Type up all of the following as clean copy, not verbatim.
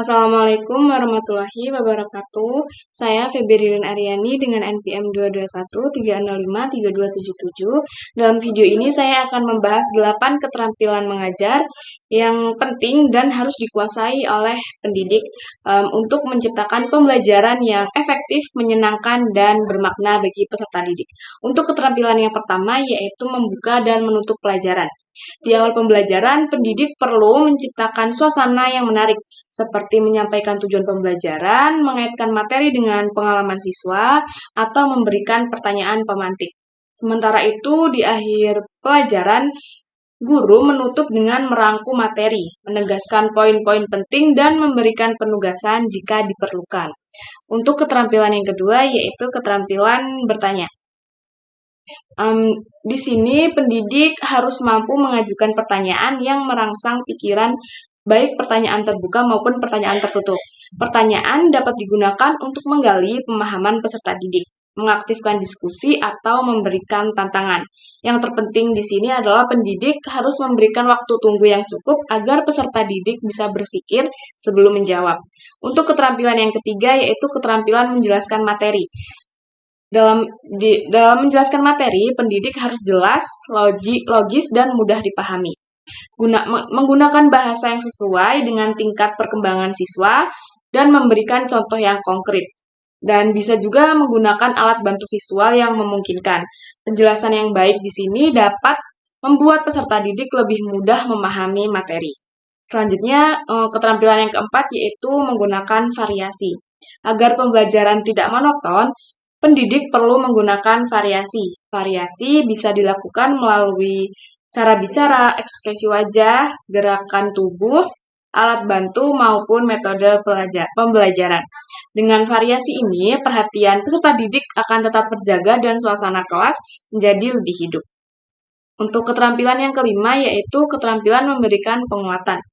Assalamualaikum warahmatullahi wabarakatuh. Saya Febririn Aryani dengan NPM 221305327. Dalam video ini saya akan membahas 8 keterampilan mengajar yang penting dan harus dikuasai oleh pendidik untuk menciptakan pembelajaran yang efektif, menyenangkan, dan bermakna bagi peserta didik. Untuk keterampilan yang pertama yaitu membuka dan menutup pelajaran. Di awal pembelajaran, pendidik perlu menciptakan suasana yang menarik, seperti menyampaikan tujuan pembelajaran, mengaitkan materi dengan pengalaman siswa, atau memberikan pertanyaan pemantik. Sementara itu, di akhir pelajaran, guru menutup dengan merangkum materi, menegaskan poin-poin penting, dan memberikan penugasan jika diperlukan. Untuk keterampilan yang kedua, yaitu keterampilan bertanya. Di sini pendidik harus mampu mengajukan pertanyaan yang merangsang pikiran, baik pertanyaan terbuka maupun pertanyaan tertutup. Pertanyaan dapat digunakan untuk menggali pemahaman peserta didik, mengaktifkan diskusi, atau memberikan tantangan. Yang terpenting di sini adalah pendidik harus memberikan waktu tunggu yang cukup agar peserta didik bisa berpikir sebelum menjawab. Untuk keterampilan yang ketiga yaitu keterampilan menjelaskan materi. Dalam menjelaskan materi, pendidik harus jelas, logis, dan mudah dipahami. Menggunakan bahasa yang sesuai dengan tingkat perkembangan siswa dan memberikan contoh yang konkret. Dan bisa juga menggunakan alat bantu visual yang memungkinkan. Penjelasan yang baik di sini dapat membuat peserta didik lebih mudah memahami materi. Selanjutnya, keterampilan yang keempat yaitu menggunakan variasi. Agar pembelajaran tidak monoton, pendidik perlu menggunakan variasi. Variasi bisa dilakukan melalui cara bicara, ekspresi wajah, gerakan tubuh, alat bantu, maupun metode pembelajaran. Dengan variasi ini, perhatian peserta didik akan tetap terjaga dan suasana kelas menjadi lebih hidup. Untuk keterampilan yang kelima yaitu keterampilan memberikan penguatan.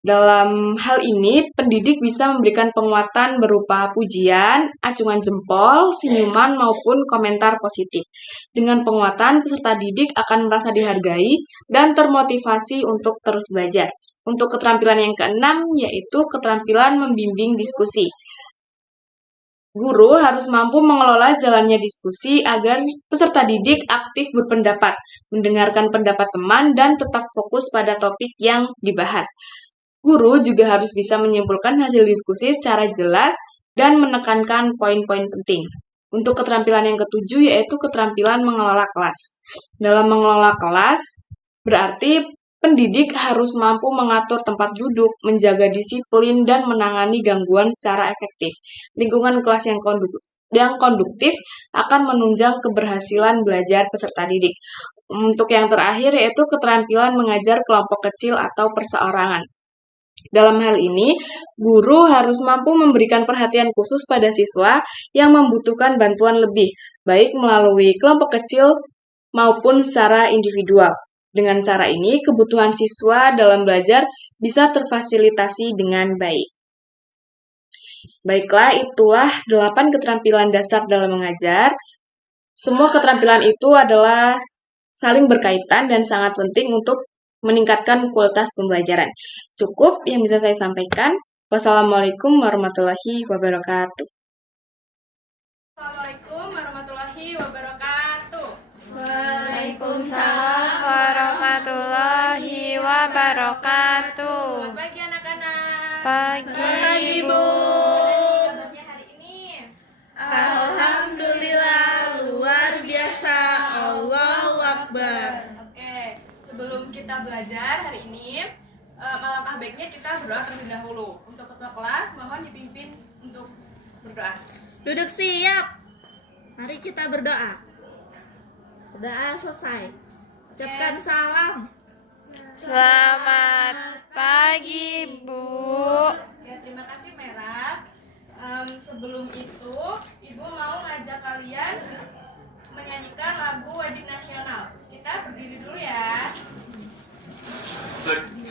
Dalam hal ini, pendidik bisa memberikan penguatan berupa pujian, acungan jempol, senyuman, maupun komentar positif. Dengan penguatan, peserta didik akan merasa dihargai dan termotivasi untuk terus belajar. Untuk keterampilan yang keenam, yaitu keterampilan membimbing diskusi. Guru harus mampu mengelola jalannya diskusi agar peserta didik aktif berpendapat, mendengarkan pendapat teman, dan tetap fokus pada topik yang dibahas. Guru juga harus bisa menyimpulkan hasil diskusi secara jelas dan menekankan poin-poin penting. Untuk keterampilan yang ketujuh yaitu keterampilan mengelola kelas. Dalam mengelola kelas, berarti pendidik harus mampu mengatur tempat duduk, menjaga disiplin, dan menangani gangguan secara efektif. Lingkungan kelas yang konduktif akan menunjang keberhasilan belajar peserta didik. Untuk yang terakhir yaitu keterampilan mengajar kelompok kecil atau perseorangan. Dalam hal ini, guru harus mampu memberikan perhatian khusus pada siswa yang membutuhkan bantuan lebih, baik melalui kelompok kecil maupun secara individual. Dengan cara ini, kebutuhan siswa dalam belajar bisa terfasilitasi dengan baik. Baiklah, itulah 8 keterampilan dasar dalam mengajar. Semua keterampilan itu adalah saling berkaitan dan sangat penting untuk meningkatkan kualitas pembelajaran. Cukup yang bisa saya sampaikan. Wassalamualaikum warahmatullahi wabarakatuh. Assalamualaikum warahmatullahi wabarakatuh. Waalaikumsalam warahmatullahi wabarakatuh. Selamat pagi anak-anak. Pagi, Bu. Kabarnya hari ini? Alhamdulillah, luar biasa. Allahu Akbar. Oke, sebelum kita belajar hari ini, alangkah baiknya kita berdoa terlebih dahulu. Untuk ketua kelas, mohon dipimpin untuk berdoa. Duduk siap. Mari kita berdoa. Berdoa selesai. Ucapkan salam. Selamat pagi, Bu. Ya, terima kasih Merah. Sebelum itu, Ibu mau ngajak kalian menyanyikan lagu wajib nasional. Kita berdiri dulu ya.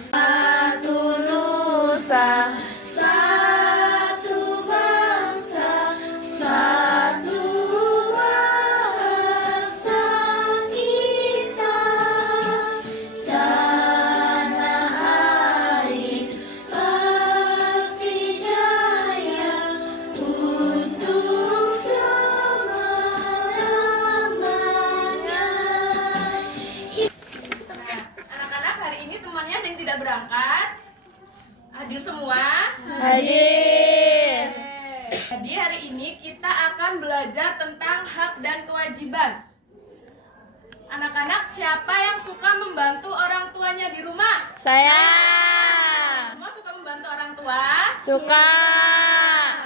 Satu nusa, satu bangsa, satu bahasa kita. Tanah Hadir semua? Hadir. Jadi hari ini kita akan belajar tentang hak dan kewajiban. Anak-anak, siapa yang suka membantu orang tuanya di rumah? Saya Semua suka membantu orang tua? suka.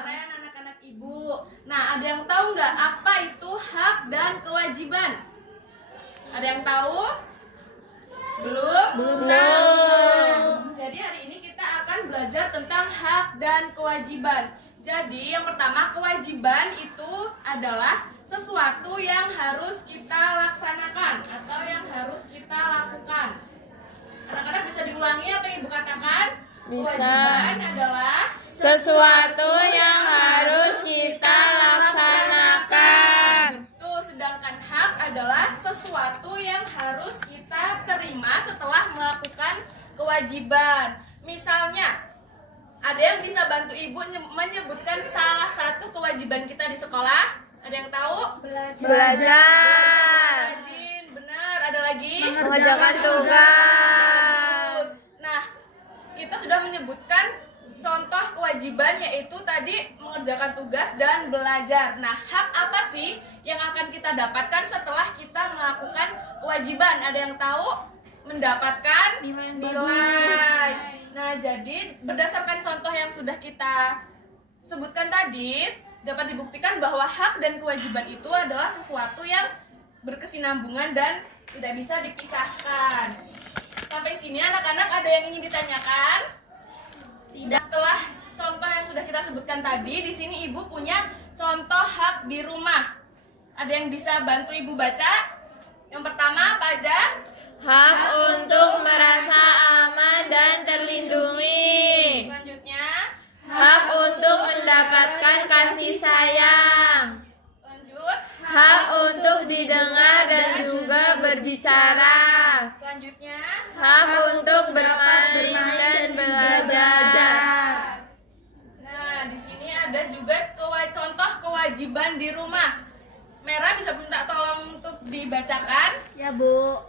Keren anak-anak ibu. Nah, ada yang tahu nggak apa itu hak dan kewajiban? Ada yang tahu? Belum? Belum. Jadi hari ini kita akan belajar tentang hak dan kewajiban. Jadi yang pertama, kewajiban itu adalah sesuatu yang harus kita laksanakan atau yang harus kita lakukan. Anak-anak bisa diulangi apa yang Ibu katakan? Bisa. Kewajiban adalah Sesuatu yang harus kita laksanakan. Betul, sedangkan hak adalah sesuatu yang harus kita terima setelah melakukan kewajiban. Misalnya, ada yang bisa bantu ibu menyebutkan salah satu kewajiban kita di sekolah? Ada yang tahu? Belajar. Rajin, benar. Ada lagi? Mengerjakan tugas. Nah, kita sudah menyebutkan contoh kewajiban yaitu tadi mengerjakan tugas dan belajar. Nah, hak apa sih yang akan kita dapatkan setelah kita melakukan kewajiban? Ada yang tahu? Mendapatkan nilai. Nah, jadi berdasarkan contoh yang sudah kita sebutkan tadi, dapat dibuktikan bahwa hak dan kewajiban itu adalah sesuatu yang berkesinambungan dan tidak bisa dipisahkan. Sampai sini anak-anak ada yang ingin ditanyakan? Tidak. Setelah contoh yang sudah kita sebutkan tadi, di sini ibu punya contoh hak di rumah. Ada yang bisa bantu ibu baca? Yang pertama apa aja? Hak untuk merasa aman dan terlindungi. Selanjutnya, Hak untuk mendapatkan kasih sayang. lanjut. Hak untuk didengar dan juga berbicara. Selanjutnya, Hak untuk bermain dan belajar. nah di sini ada juga contoh kewajiban di rumah. Merah bisa minta tolong untuk dibacakan. Ya Bu,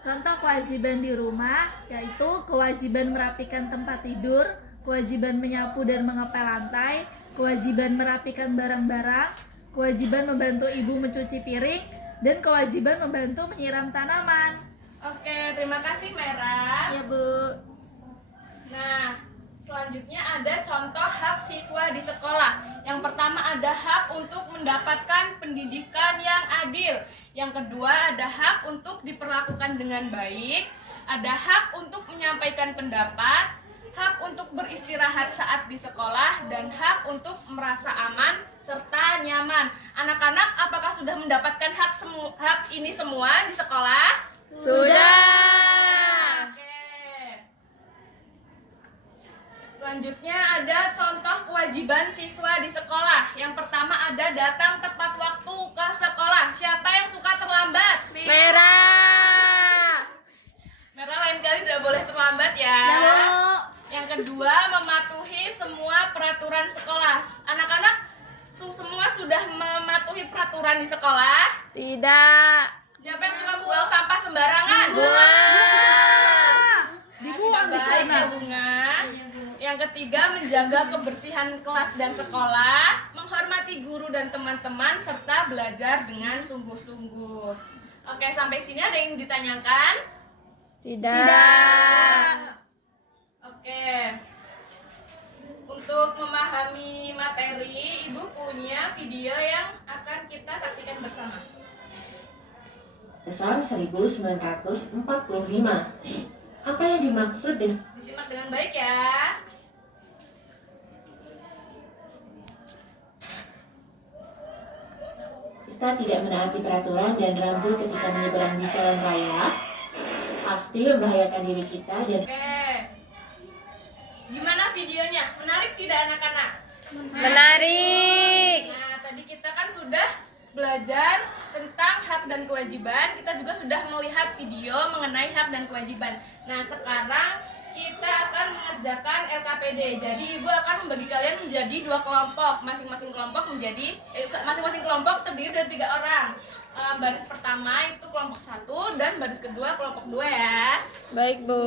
contoh kewajiban di rumah yaitu kewajiban merapikan tempat tidur, kewajiban menyapu dan mengepel lantai, kewajiban merapikan barang-barang, kewajiban membantu ibu mencuci piring, dan kewajiban membantu menyiram tanaman. Oke, terima kasih Merah. Ya Bu. Nah, selanjutnya ada contoh hak siswa di sekolah. Yang pertama ada hak untuk mendapatkan pendidikan yang adil. Yang kedua ada hak untuk diperlakukan dengan baik. Ada hak untuk menyampaikan pendapat, hak untuk beristirahat saat di sekolah, dan hak untuk merasa aman serta nyaman. Anak-anak, apakah sudah mendapatkan hak ini semua di sekolah? Sudah. Oke. Selanjutnya ada contoh kewajiban siswa di sekolah. Yang pertama ada datang tepat waktu ke sekolah. Siapa yang suka terlambat? Merah. Merah lain kali tidak boleh terlambat ya. Ya Bu. Yang kedua mematuhi semua peraturan sekolah. Anak-anak semua sudah mematuhi peraturan di sekolah? Tidak. Siapa yang suka buang sampah sembarangan? Bunga. Dibuang di Baik sana. ya Bunga. Yang ketiga menjaga kebersihan kelas dan sekolah, menghormati guru dan teman-teman, serta belajar dengan sungguh-sungguh. Oke, sampai sini ada yang ditanyakan? Tidak. Oke. Untuk memahami materi, Ibu punya video yang akan kita saksikan bersama. Pasal 1945. Apa yang dimaksud dengan Disimak dengan baik ya. kita tidak menaati peraturan dan rambu ketika menyeberang di jalan raya, pasti membahayakan diri kita dan Oke. Gimana videonya? Menarik tidak anak-anak? Menarik. Nah, tadi kita kan sudah belajar tentang hak dan kewajiban. Kita juga sudah melihat video mengenai hak dan kewajiban. Nah, sekarang kita akan mengerjakan LKPD. Jadi Ibu akan membagi kalian menjadi 2 kelompok. Masing-masing kelompok terdiri dari 3 orang. Baris pertama itu kelompok 1 dan baris kedua kelompok 2 ya. Baik, Bu.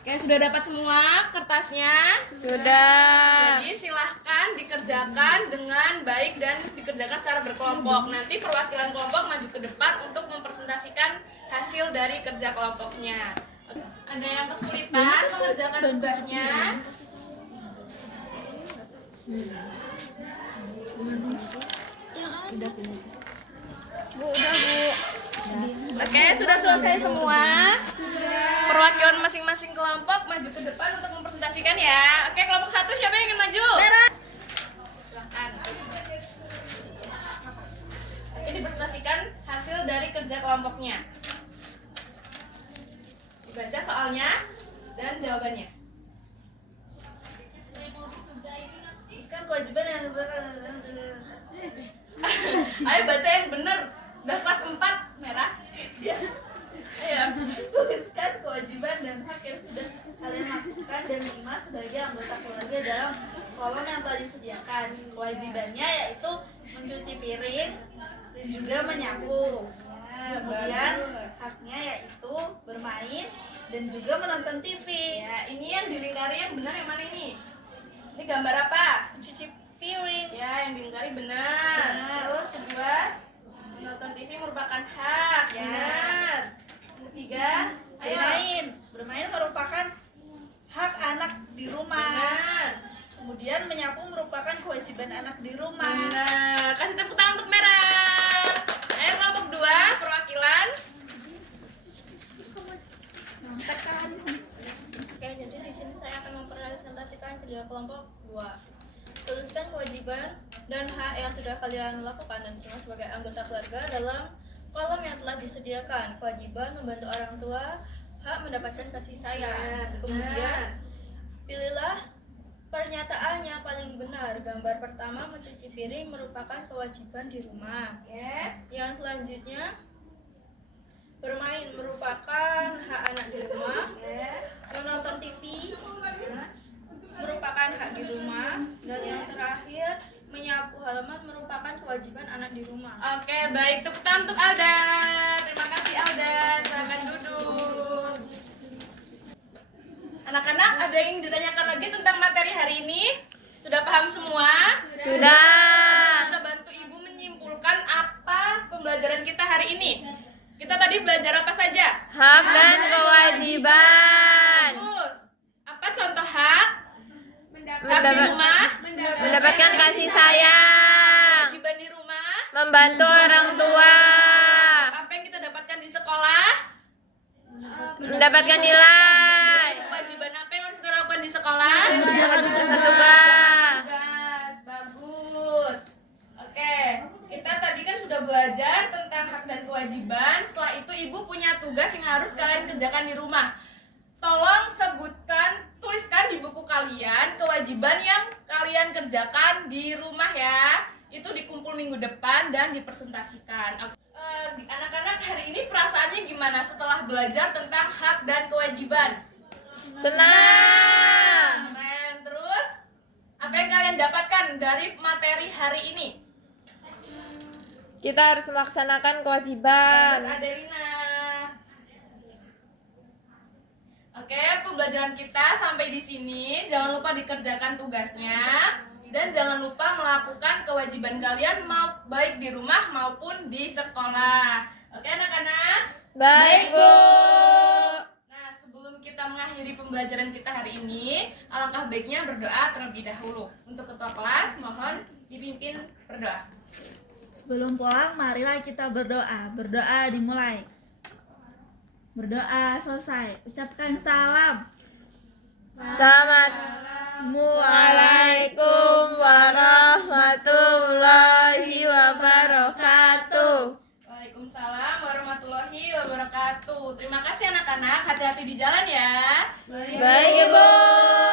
Oke, Oke, sudah dapat semua kertasnya? Sudah. Jadi silahkan dikerjakan dengan baik dan dikerjakan secara berkelompok. Nanti perwakilan kelompok maju ke depan untuk mempresentasikan hasil dari kerja kelompoknya. Ada yang kesulitan mengerjakan tugasnya? Oke, sudah selesai semua. Perwakilan masing-masing kelompok maju ke depan untuk mempresentasikan ya. Oke, kelompok 1 siapa yang ingin maju? Merah. Silahkan. Oke, dipresentasikan hasil dari kerja kelompoknya. Dibaca soalnya dan jawabannya. Kan kewajiban yang Ayo baca yang bener. Udah kelas 4 merah. Ayo. tuliskan kewajiban dan hak yang sudah kalian lakukan dan terima sebagai anggota keluarga dalam kolom yang telah disediakan. Kewajibannya yaitu mencuci piring dan juga menyapu. Kemudian haknya yaitu bermain dan juga menonton TV. Ya, ini yang dilingkari yang benar yang mana ini? Ini gambar apa? Mencuci piring. Ya, yang dilingkari benar. Terus kedua, menonton TV merupakan hak. Ya. Benar. Ketiga, ayo. Bermain. Bermain merupakan hak anak di rumah. Benar. Kemudian menyapu merupakan kewajiban anak di rumah. Benar. Kasih tepuk tangan untuk merah. Ayo kelompok 2, perwakilan. Oke, jadi di sini saya akan mempresentasikan kerja kelompok 2. Tuliskan kewajiban dan hak yang sudah kalian lakukan dan terima sebagai anggota keluarga dalam kolom yang telah disediakan. Kewajiban membantu orang tua, hak mendapatkan kasih sayang. Kemudian pilihlah pernyataan yang paling benar. Gambar pertama, mencuci piring merupakan kewajiban di rumah. Yang selanjutnya, bermain merupakan hak anak di rumah. Menonton TV merupakan hak di rumah. Dan yang terakhir, menyapu halaman merupakan kewajiban anak di rumah. Oke, baik. Tepuk tangan untuk Alda. Terima kasih Alda. Silakan duduk. Anak-anak, ada yang ditanyakan lagi tentang materi hari ini? Sudah paham semua? Sudah. Bisa bantu Ibu menyimpulkan apa pembelajaran kita hari ini? Kita tadi belajar apa saja? Hak dan kewajiban. Bagus. Apa contoh hak? Hak di rumah? Mendapatkan kasih sayang. Kewajiban di rumah? Membantu orang tua. Apa yang kita dapatkan di sekolah? Mendapatkan nilai. Kewajiban apa yang harus kita lakukan di sekolah? Tugas. Tugas. Bagus. Oke, kita tadi kan sudah belajar tentang hak dan kewajiban. Setelah itu Ibu punya tugas yang harus kalian kerjakan di rumah. Tolong sebutkan, tuliskan di buku kalian kewajiban yang kalian kerjakan di rumah ya. Itu dikumpul minggu depan dan dipresentasikan. Anak-anak, hari ini perasaannya gimana setelah belajar tentang hak dan kewajiban? Senang. Keren. Terus, apa yang kalian dapatkan dari materi hari ini? Kita harus melaksanakan Bagus, kewajiban. Adelina. Oke, pembelajaran kita sampai di sini. Jangan lupa dikerjakan tugasnya dan jangan lupa melakukan kewajiban kalian baik di rumah maupun di sekolah. Oke, anak-anak? Baik, Bu. Nah, sebelum kita mengakhiri pembelajaran kita hari ini, alangkah baiknya berdoa terlebih dahulu. Untuk ketua kelas, mohon dipimpin berdoa. Sebelum pulang, marilah kita berdoa. Berdoa dimulai. Berdoa selesai. Ucapkan salam. Assalamualaikum warahmatullahi wabarakatuh. Waalaikumsalam warahmatullahi wabarakatuh. Terima kasih anak-anak, hati-hati di jalan ya. Baik, Ibu.